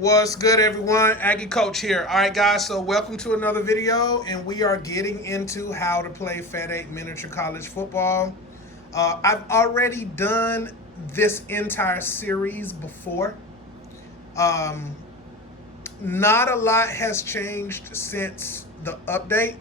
What's good, everyone? Aggie Coach here. All right, guys, so welcome to another video, and we are getting into how to play Fat8 Miniature College Football. I've already done this entire series before. Not a lot has changed since the update.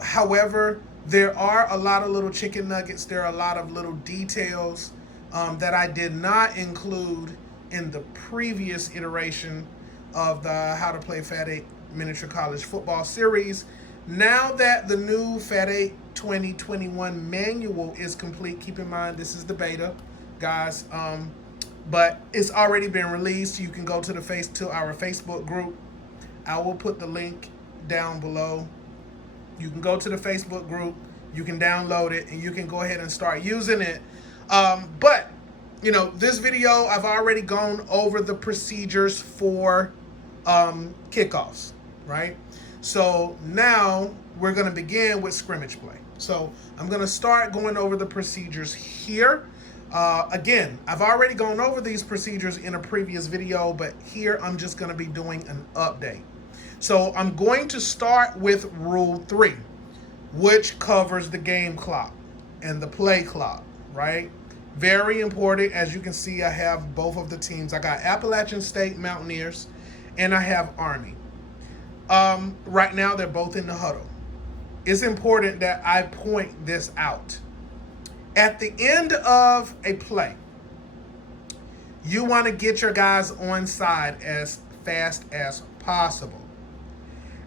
However, there are a lot of little chicken nuggets. There are a lot of little details that I did not include in the previous iteration of the How to Play Fat8 Miniature College Football series. Now that the new Fat8 2021 manual is complete, keep in mind this is the beta, guys, but it's already been released. You can go to our Facebook group. I will put the link down below. You can go to the Facebook group, you can download it, and you can go ahead and start using it. But this video, I've already gone over the procedures for kickoffs, right? So now we're going to begin with scrimmage play. So I'm going to start going over the procedures here. Again, I've already gone over these procedures in a previous video, but here I'm just going to be doing an update. So I'm going to start with Rule 3, which covers the game clock and the play clock, right? Very important. As you can see, I have both of the teams. I got Appalachian State Mountaineers and I have Army. Right now, they're both in the huddle. It's important that I point this out. At the end of a play, you want to get your guys on side as fast as possible.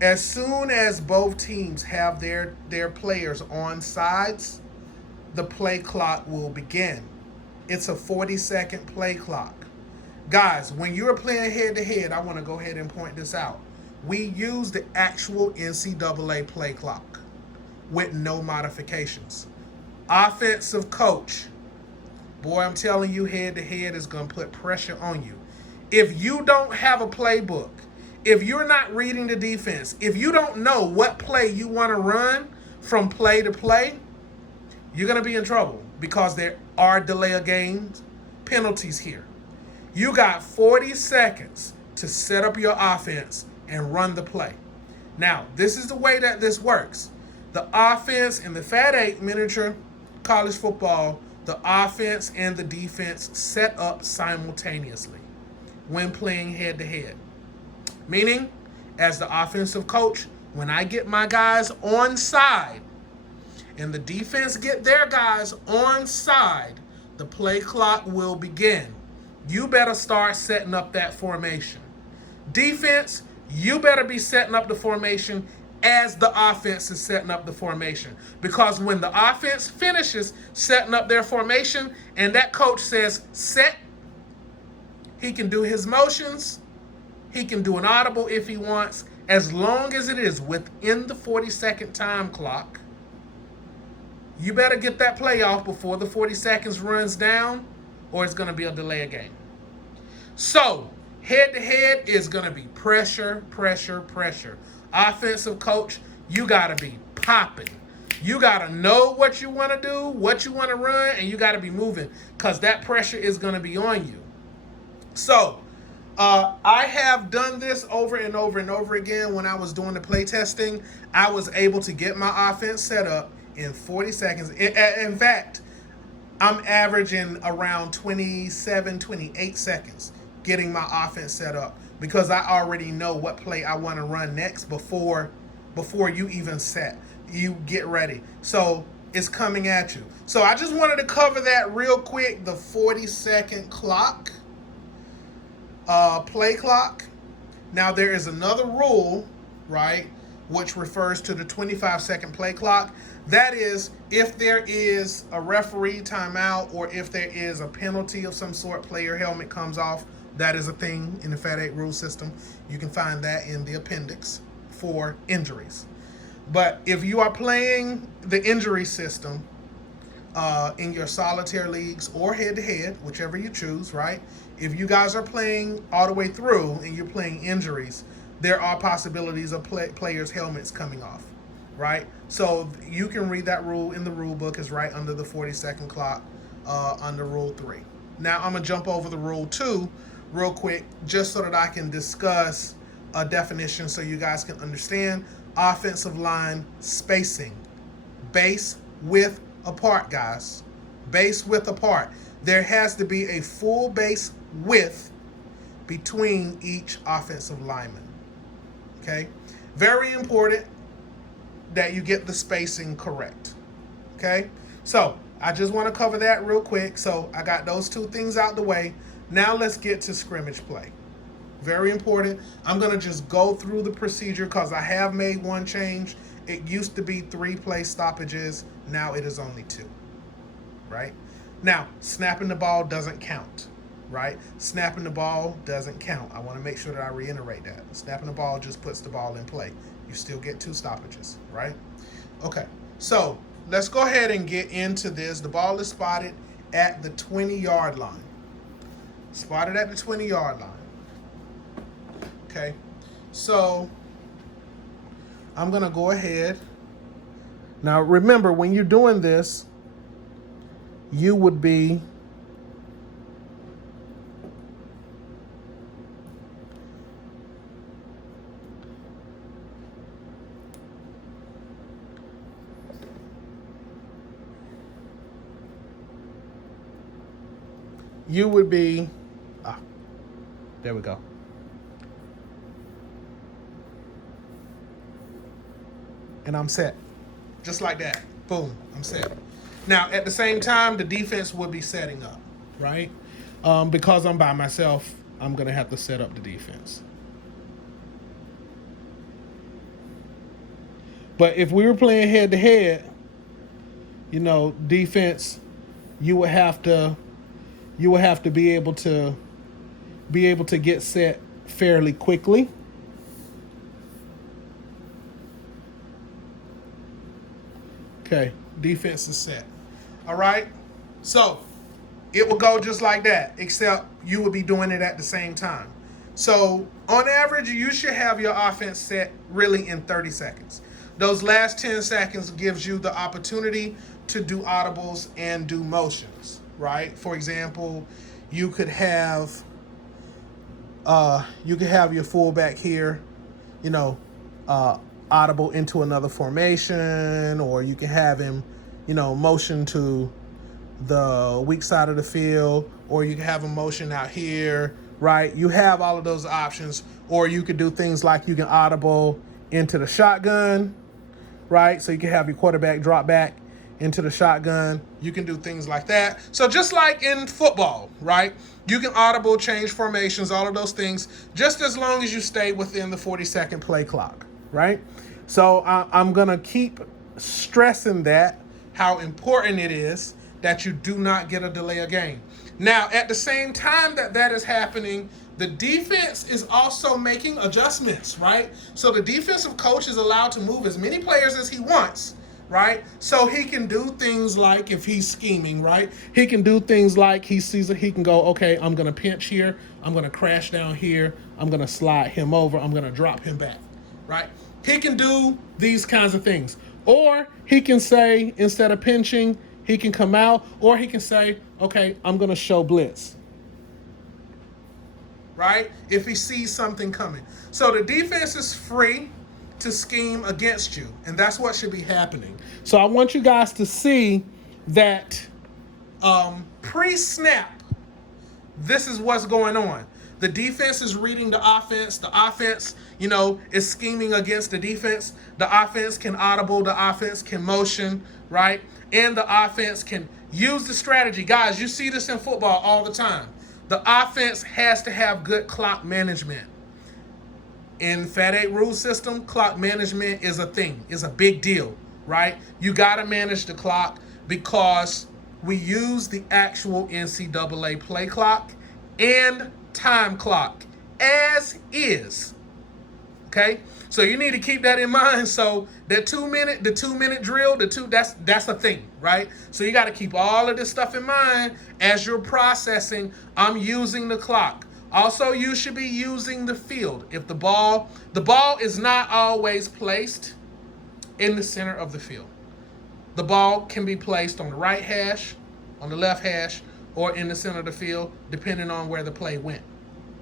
As soon as both teams have their players on sides, the play clock will begin. It's a 40-second play clock. Guys, when you're playing head-to-head, I want to go ahead and point this out. We use the actual NCAA play clock with no modifications. Offensive coach, boy, I'm telling you, head-to-head is going to put pressure on you. If you don't have a playbook, if you're not reading the defense, if you don't know what play you want to run from play to play, you're going to be in trouble because there are delay of games penalties here. You got 40 seconds to set up your offense and run the play. Now, this is the way that this works. The offense in the Fat8 Miniature College Football, the offense and the defense set up simultaneously when playing head-to-head. Meaning, as the offensive coach, when I get my guys on side and the defense get their guys on side, the play clock will begin. You better start setting up that formation. Defense, you better be setting up the formation as the offense is setting up the formation. Because when the offense finishes setting up their formation and that coach says set, he can do his motions. He can do an audible if he wants, as long as it is within the 40-second time clock. You better get that play off before the 40 seconds runs down, or it's going to be a delay of game. So, head-to-head is going to be pressure, pressure, pressure. Offensive coach, you got to be popping. You got to know what you want to do, what you want to run, and you got to be moving because that pressure is going to be on you. So, I have done this over and over and over again. When I was doing the play testing, I was able to get my offense set up in 40 seconds. In fact, I'm averaging around 27, 28 seconds getting my offense set up because I already know what play I want to run next before you even set. You get ready. So it's coming at you. So I just wanted to cover that real quick, the 40-second clock. Play clock. Now there is another rule, right, which refers to the 25-second play clock. That is, if there is a referee timeout or if there is a penalty of some sort, player helmet comes off. That is a thing in the Fat8 rule system. You can find that in the appendix for injuries. But if you are playing the injury system in your solitaire leagues or head-to-head, whichever you choose, right? If you guys are playing all the way through and you're playing injuries, there are possibilities of players' helmets coming off, right? So you can read that rule in the rule book. It's right under the 40-second clock under Rule 3. Now I'm going to jump over the Rule 2, real quick, just so that I can discuss a definition so you guys can understand. Offensive line spacing. Base width apart, guys. Base width apart. There has to be a full base width between each offensive lineman. Okay? Very important that you get the spacing correct. Okay? So, I just want to cover that real quick. So, I got those two things out the way. Now, let's get to scrimmage play. Very important. I'm going to just go through the procedure because I have made one change. It used to be 3 play stoppages. Now it is only 2. Right? Now, snapping the ball doesn't count. Right? Snapping the ball doesn't count. I want to make sure that I reiterate that. Snapping the ball just puts the ball in play. You still get 2 stoppages. Right? Okay. So, let's go ahead and get into this. The ball is spotted at the 20-yard line. Spotted at the 20-yard line. Okay, so I'm going to go ahead. Now, remember, when you're doing this, you would be there we go. And I'm set. Just like that. Boom, I'm set. Now, at the same time, the defense would be setting up, right? Because I'm by myself, I'm going to have to set up the defense. But if we were playing head-to-head, you know, defense, you would have to be able to get set fairly quickly. Okay, defense is set. All right, so it will go just like that, except you will be doing it at the same time. So on average, you should have your offense set really in 30 seconds. Those last 10 seconds gives you the opportunity to do audibles and do motions, right? For example, you could have your fullback here, you know, audible into another formation, or you can have him, you know, motion to the weak side of the field, or you can have him motion out here, right? You have all of those options, or you could do things like you can audible into the shotgun, right? So you can have your quarterback drop back into the shotgun. You can do things like that. So just like in football, right? You can audible, change formations, all of those things, just as long as you stay within the 40-second play clock, right? So I'm going to keep stressing that, how important it is that you do not get a delay of game. Now, at the same time that is happening, the defense is also making adjustments, right? So the defensive coach is allowed to move as many players as he wants, right? So he can do things like, if he's scheming, right? He can do things like he sees it, he can go, okay, I'm going to pinch here, I'm going to crash down here, I'm going to slide him over, I'm going to drop him back, right? He can do these kinds of things. Or he can say, instead of pinching, he can come out, or he can say, okay, I'm going to show blitz, right? If he sees something coming. So the defense is free to scheme against you, and that's what should be happening. So I want you guys to see that pre-snap, this is what's going on. The defense is reading the offense. The offense, you know, is scheming against the defense. The offense can audible. The offense can motion, right? And the offense can use the strategy. Guys, you see this in football all the time. The offense has to have good clock management. In Fat 8 rule system, clock management is a thing, is a big deal, right? You got to manage the clock because we use the actual NCAA play clock and time clock as is. Okay? So you need to keep that in mind. So the 2 minute drill, that's a thing, right? So you got to keep all of this stuff in mind as you're processing. I'm using the clock. Also, you should be using the field. If the ball is not always placed in the center of the field. The ball can be placed on the right hash, on the left hash, or in the center of the field, depending on where the play went.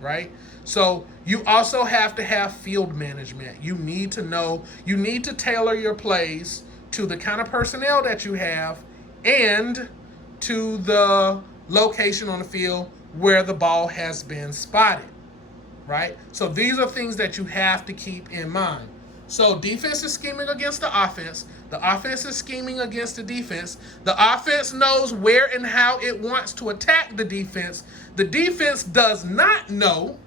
right? So you also have to have field management. You need to know, you need to tailor your plays to the kind of personnel that you have and to the location on the field where the ball has been spotted, right? So these are things that you have to keep in mind. So defense is scheming against the offense. The offense is scheming against the defense. The offense knows where and how it wants to attack the defense. The defense does not know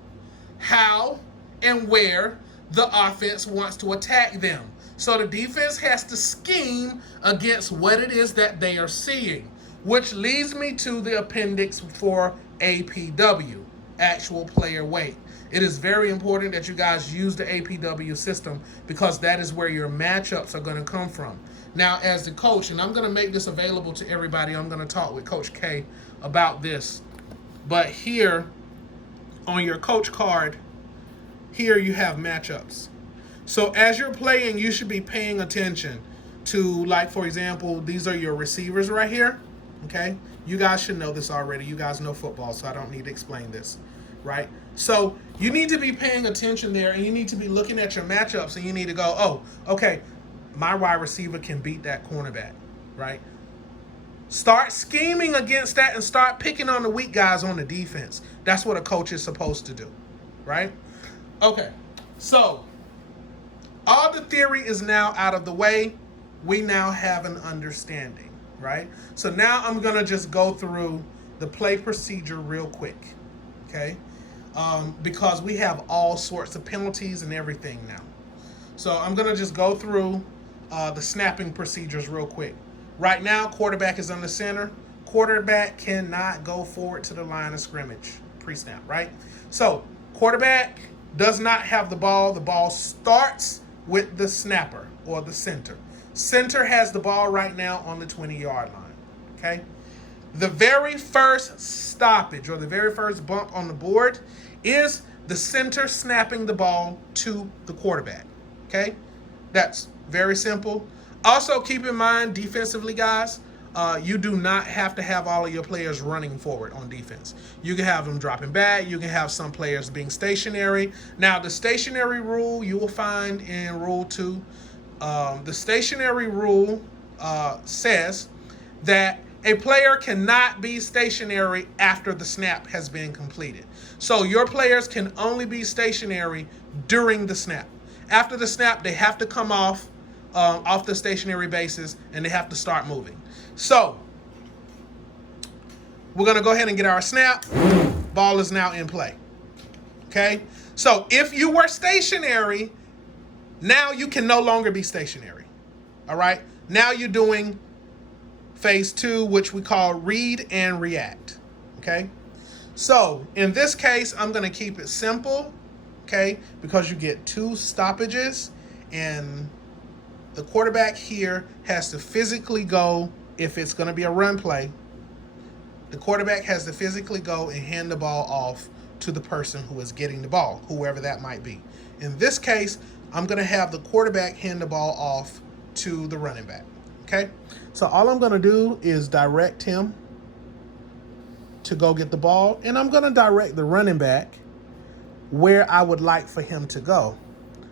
how and where the offense wants to attack them. So the defense has to scheme against what it is that they are seeing, which leads me to the appendix for APW, actual player weight. It is very important that you guys use the APW system because that is where your matchups are going to come from. Now, as the coach, and I'm going to make this available to everybody, I'm going to talk with Coach K about this. But here on your coach card, here you have matchups. So as you're playing, you should be paying attention to, like, for example, these are your receivers right here. Okay? You guys should know this already. You guys know football, so I don't need to explain this, right? So you need to be paying attention there, and you need to be looking at your matchups, and you need to go, oh, okay, my wide receiver can beat that cornerback, right? Start scheming against that and start picking on the weak guys on the defense. That's what a coach is supposed to do, right? Okay, so all the theory is now out of the way. We now have an understanding, right? So now I'm going to just go through the play procedure real quick, okay? Because we have all sorts of penalties and everything now. So I'm going to just go through the snapping procedures real quick. Right now, quarterback is on the center. Quarterback cannot go forward to the line of scrimmage pre-snap, right? So quarterback does not have the ball. The ball starts with the snapper or the center. Center has the ball right now on the 20-yard line, okay? The very first stoppage or the very first bump on the board is the center snapping the ball to the quarterback, okay? That's very simple. Also, keep in mind, defensively, guys, you do not have to have all of your players running forward on defense. You can have them dropping back. You can have some players being stationary. Now, the stationary rule you will find in Rule 2. The stationary rule says that a player cannot be stationary after the snap has been completed. So your players can only be stationary during the snap. After the snap, they have to come off the stationary basis, and they have to start moving. So we're going to go ahead and get our snap. Ball is now in play. Okay? So if you were stationary, now you can no longer be stationary. All right? Now you're doing phase 2, which we call read and react. Okay? So in this case, I'm going to keep it simple. Okay? Because you get 2 stoppages, and the quarterback here has to physically go, if it's going to be a run play, the quarterback has to physically go and hand the ball off to the person who is getting the ball, whoever that might be. In this case, I'm going to have the quarterback hand the ball off to the running back. Okay? So all I'm going to do is direct him to go get the ball, and I'm going to direct the running back where I would like for him to go.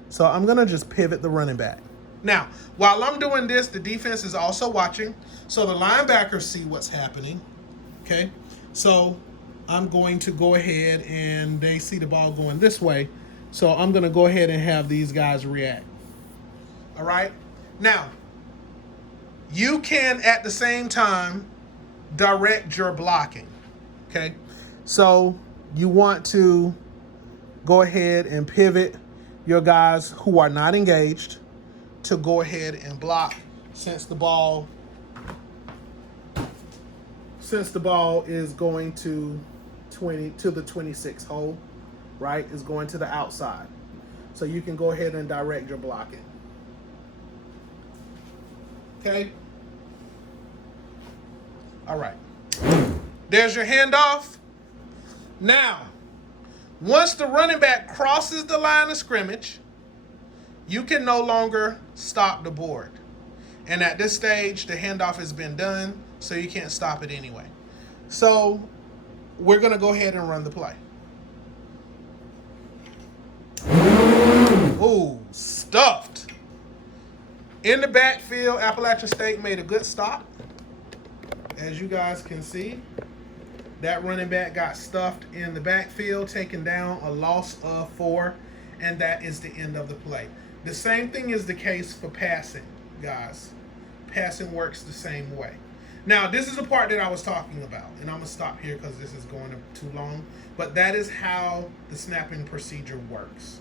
So I'm going to just pivot the running back. Now, while I'm doing this, the defense is also watching. So the linebackers see what's happening. Okay? So I'm going to go ahead, and they see the ball going this way. So I'm going to go ahead and have these guys react. All right? Now, you can, at the same time, direct your blocking. Okay? So you want to go ahead and pivot your guys who are not engaged to go ahead and block since the ball is going to the 26 hole, right? Is going to the outside. So you can go ahead and direct your blocking. Okay? All right. There's your handoff. Now, once the running back crosses the line of scrimmage, you can no longer stop the board. And at this stage, the handoff has been done, so you can't stop it anyway. So we're going to go ahead and run the play. Ooh, stuffed. In the backfield, Appalachian State made a good stop. As you guys can see, that running back got stuffed in the backfield, taking down a loss of 4, and that is the end of the play. The same thing is the case for passing, guys. Passing works the same way. Now, this is the part that I was talking about, and I'm going to stop here because this is going too long, but that is how the snapping procedure works,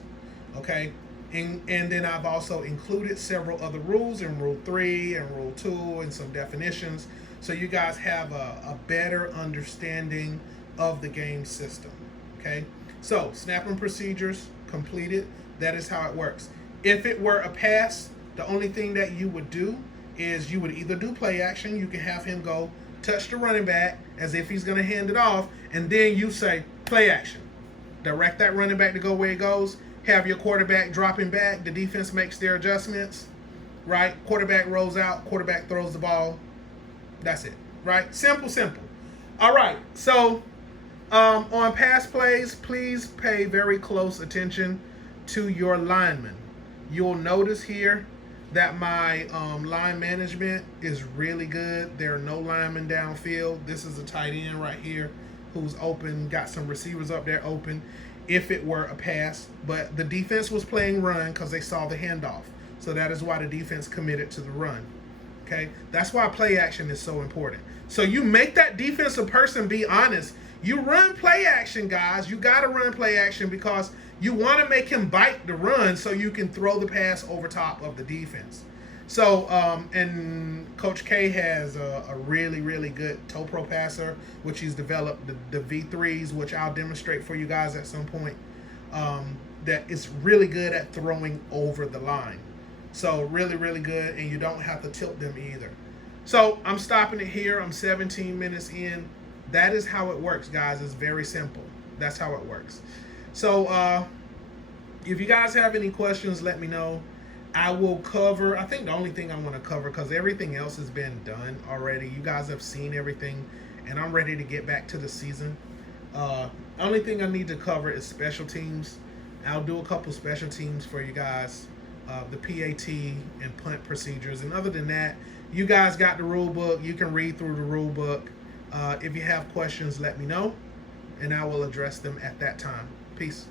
okay? And then I've also included several other rules in Rule 3 and Rule 2 and some definitions, so you guys have a better understanding of the game system, okay? So, snapping procedures completed. That is how it works. If it were a pass, the only thing that you would do is you would either do play action. You can have him go touch the running back as if he's going to hand it off, and then you say play action. Direct that running back to go where he goes. Have your quarterback dropping back. The defense makes their adjustments, right? Quarterback rolls out. Quarterback throws the ball. That's it, right? Simple, simple. All right, so on pass plays, please pay very close attention to your linemen. You'll notice here that my line management is really good. There are no linemen downfield. This is a tight end right here who's open, got some receivers up there open if it were a pass. But the defense was playing run because they saw the handoff. So that is why the defense committed to the run. Okay, that's why play action is so important. So you make that defensive person be honest. You run play action, guys. You got to run play action because you want to make him bite the run so you can throw the pass over top of the defense. So, and Coach K has a really, really good toe pro passer, which he's developed, the V3s, which I'll demonstrate for you guys at some point, that is really good at throwing over the line. So really, really good, and you don't have to tilt them either. So I'm stopping it here. I'm 17 minutes in. That is how it works, guys. It's very simple. That's how it works. So if you guys have any questions, let me know. I will cover, I think the only thing I'm going to cover, because everything else has been done already. You guys have seen everything, and I'm ready to get back to the season. Only thing I need to cover is special teams. I'll do a couple special teams for you guys. The PAT and punt procedures. And other than that, you guys got the rule book. You can read through the rule book. If you have questions, let me know, and I will address them at that time. Peace.